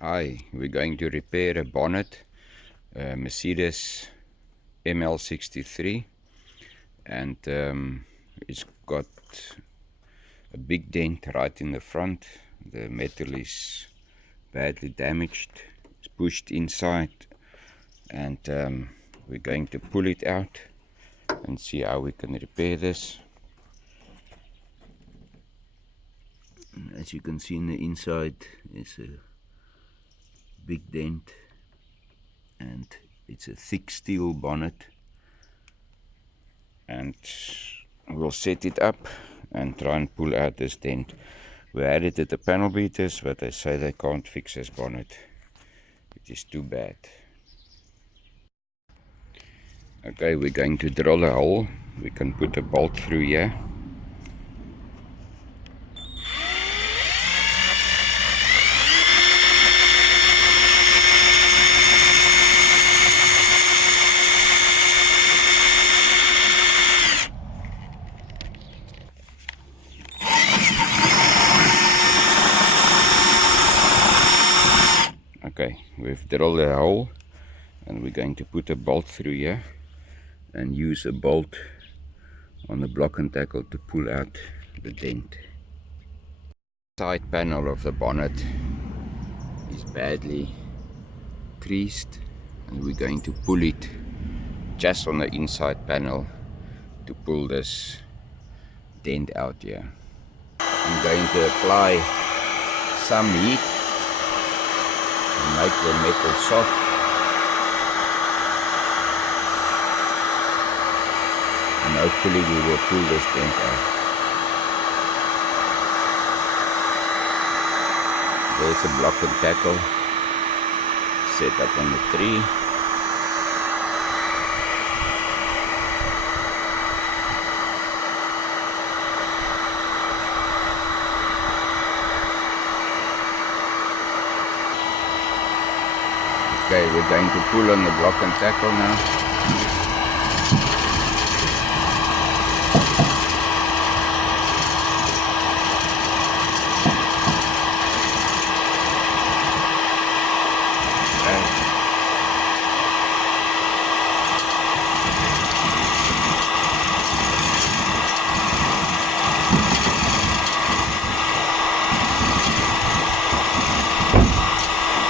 Hi, we're going to repair a bonnet, Mercedes ML63, and it's got a big dent right in the front. The metal is badly damaged. It's pushed inside, and we're going to pull it out and see how we can repair this. As you can see, in the inside is a big dent, and it's a thick steel bonnet, and we'll set it up and try and pull out this dent. We had it at the panel beaters, but they say they can't fix this bonnet. It is too bad. Okay, we're going to drill a hole. We can put a bolt through here. Okay, we've drilled a hole and we're going to put a bolt through here and use a bolt on the block and tackle to pull out the dent. The side panel of the bonnet is badly creased, and we're going to pull it just on the inside panel to pull this dent out here. I'm going to apply some heat and make the metal soft, and hopefully we will pull this dent out. There's a block and tackle set up on the tree. Okay, we're going to pull on the block and tackle now.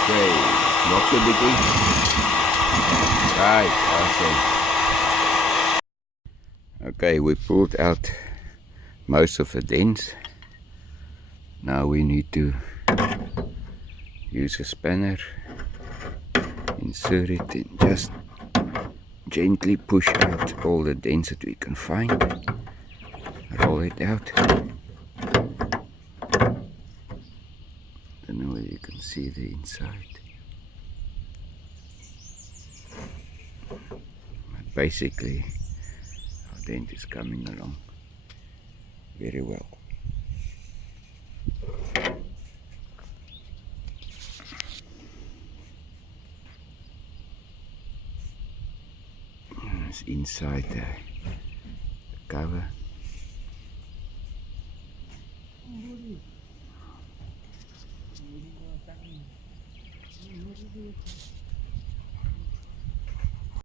Okay, nog so bietjie. Right, awesome. Okay, we pulled out most of the dents. Now we need to use a spanner, insert it, and just gently push out all the dents that we can find. Roll it out. Don't know whether you can see the inside. But basically, our dent is coming along very well. It's inside the cover.